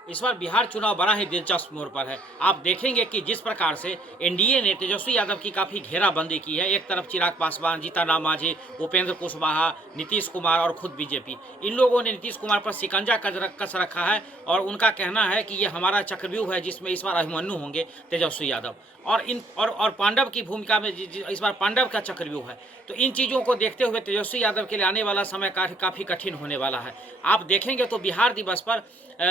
इस बार बिहार चुनाव बड़ा ही दिलचस्प मोड़ पर है। आप देखेंगे कि जिस प्रकार से एनडीए ने तेजस्वी यादव की काफ़ी घेराबंदी की है, एक तरफ चिराग पासवान, जीतनराम मांझी, उपेंद्र कुशवाहा, नीतीश कुमार और खुद बीजेपी, इन लोगों ने नीतीश कुमार पर शिकंजा कस रखा है और उनका कहना है कि ये हमारा चक्रव्यूह है जिसमें इस बार अभिमन्यु होंगे तेजस्वी यादव और पांडव की भूमिका में इस बार पांडव का चक्रव्यूह है। तो इन चीज़ों को देखते हुए तेजस्वी यादव के लिए आने वाला समय काफ़ी कठिन होने वाला है। आप देखेंगे तो बिहार दिवस पर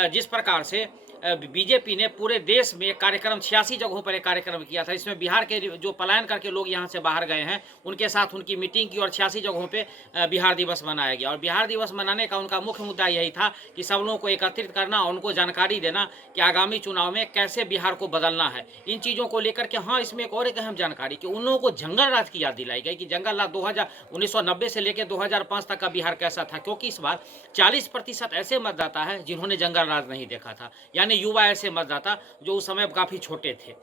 जिस प्रकार से बीजेपी ने पूरे देश में कार्यक्रम 86 जगहों पर एक कार्यक्रम किया था। इसमें बिहार के जो पलायन करके लोग यहाँ से बाहर गए हैं उनके साथ उनकी मीटिंग की और 86 जगहों पे बिहार दिवस मनाया गया। और बिहार दिवस मनाने का उनका मुख्य मुद्दा यही था कि सब लोगों को एकत्रित करना और उनको जानकारी देना कि आगामी चुनाव में कैसे बिहार को बदलना है। इन चीज़ों को लेकर के हाँ, इसमें एक और एक अहम जानकारी कि उन लोगों को जंगल राज की याद दिलाई गई कि जंगल राज 1990 से लेकर 2005 तक का बिहार कैसा था, क्योंकि इस बार 40% ऐसे मतदाता है जिन्होंने जंगल राज नहीं देखा था, यानी युवा ऐसे मतदाता जो उस समय काफ़ी छोटे थे।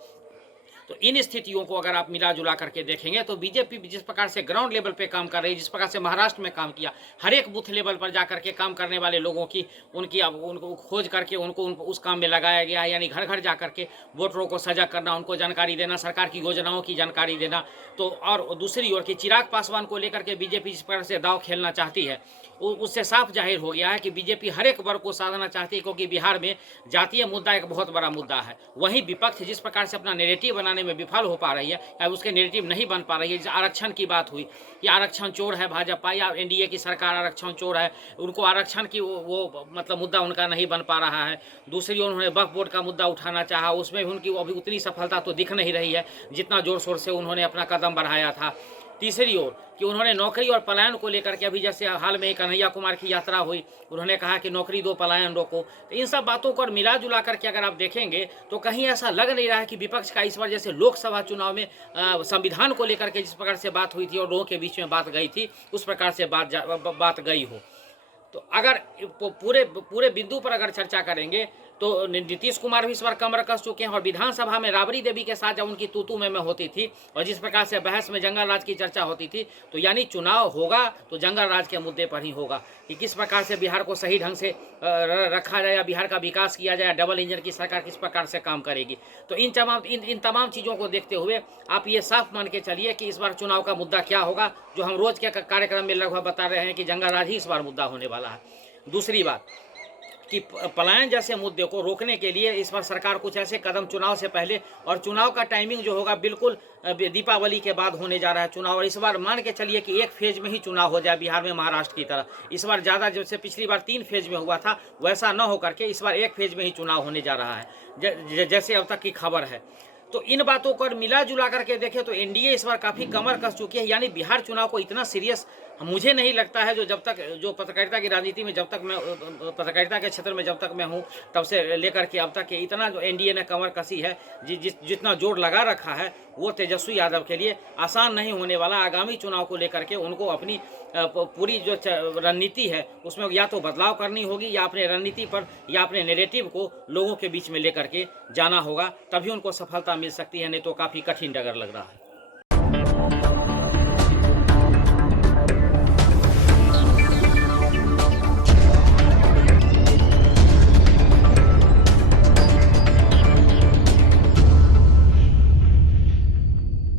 तो इन स्थितियों को अगर आप मिला जुला करके देखेंगे तो बीजेपी जिस प्रकार से ग्राउंड लेवल पे काम कर रही है, जिस प्रकार से महाराष्ट्र में काम किया, हर एक बूथ लेवल पर जाकर के काम करने वाले लोगों की उनको खोज करके उनको उस काम में लगाया गया है, यानी घर घर जा करके वोटरों को सजग करना, उनको जानकारी देना, सरकार की योजनाओं की जानकारी देना। तो और दूसरी ओर कि चिराग पासवान को लेकर के बीजेपी जिस प्रकार से दाव खेलना चाहती है, उससे साफ जाहिर हो गया है कि बीजेपी हर एक वर्ग को साधना चाहती है, क्योंकि बिहार में जातीय मुद्दा एक बहुत बड़ा मुद्दा है। वहीं विपक्ष जिस प्रकार से अपना नैरेटिव बनाने में विफल हो पा रही है या उसके नैरेटिव नहीं बन पा रही है, जैसे आरक्षण की बात हुई कि आरक्षण चोर है भाजपा या एनडीए की सरकार, आरक्षण चोर है, उनको आरक्षण की वो मतलब मुद्दा उनका नहीं बन पा रहा है। दूसरी ओर उन्होंने वक्फ बोर्ड का मुद्दा उठाना चाहा, उसमें उनकी अभी उतनी सफलता तो दिख नहीं रही है जितना जोर शोर से उन्होंने अपना कदम बढ़ाया था। तीसरी ओर कि उन्होंने नौकरी और पलायन को लेकर के अभी जैसे हाल में कन्हैया कुमार की यात्रा हुई, उन्होंने कहा कि नौकरी दो पलायन रोको। तो इन सब बातों को मिला जुला करके अगर आप देखेंगे तो कहीं ऐसा लग नहीं रहा है कि विपक्ष का इस बार जैसे लोकसभा चुनाव में संविधान को लेकर के जिस प्रकार से बात हुई थी और लोगों के बीच में बात गई थी, उस प्रकार से बात गई हो। तो अगर पूरे बिंदु पर अगर चर्चा करेंगे तो नीतीश कुमार भी इस बार कमर कस चुके हैं और विधानसभा में राबड़ी देवी के साथ जब उनकी तू में होती थी और जिस प्रकार से बहस में जंगल राज की चर्चा होती थी, तो यानी चुनाव होगा तो जंगल राज के मुद्दे पर ही होगा कि किस प्रकार से बिहार को सही ढंग से रखा जाए, बिहार का विकास किया जाए, डबल इंजन की सरकार किस प्रकार से काम करेगी। तो इन तमाम चीज़ों को देखते हुए आप ये साफ मान के चलिए कि इस बार चुनाव का मुद्दा क्या होगा, जो हम रोज़ के कार्यक्रम में लगभग बता रहे हैं कि जंगल राज ही इस बार मुद्दा होने वाला है। दूसरी बात कि पलायन जैसे मुद्दे को रोकने के लिए इस बार सरकार कुछ ऐसे कदम चुनाव से पहले, और चुनाव का टाइमिंग जो होगा बिल्कुल दीपावली के बाद होने जा रहा है चुनाव, और इस बार मान के चलिए कि एक फेज में ही चुनाव हो जाए बिहार में महाराष्ट्र की तरह। इस बार ज़्यादा जैसे पिछली बार 3 फेज में हुआ था वैसा न हो करके इस बार एक फेज में ही चुनाव होने जा रहा है, जैसे अब तक की खबर है। तो इन बातों को मिला जुला करके देखें तो एनडीए इस बार काफ़ी कमर कस चुकी है, यानी बिहार चुनाव को इतना सीरियस मुझे नहीं लगता है। जो पत्रकारिता की राजनीति में जब तक मैं पत्रकारिता के क्षेत्र में जब तक मैं हूँ तब से लेकर के अब तक के इतना जो एनडीए ने कमर कसी है, जितना जोर लगा रखा है, वो तेजस्वी यादव के लिए आसान नहीं होने वाला। आगामी चुनाव को लेकर के उनको अपनी पूरी जो रणनीति है उसमें या तो बदलाव करनी होगी या अपने रणनीति पर या अपने नैरेटिव को लोगों के बीच में लेकर के जाना होगा, तभी उनको सफलता मिल सकती है, नहीं तो काफ़ी कठिन डगर लग रहा है।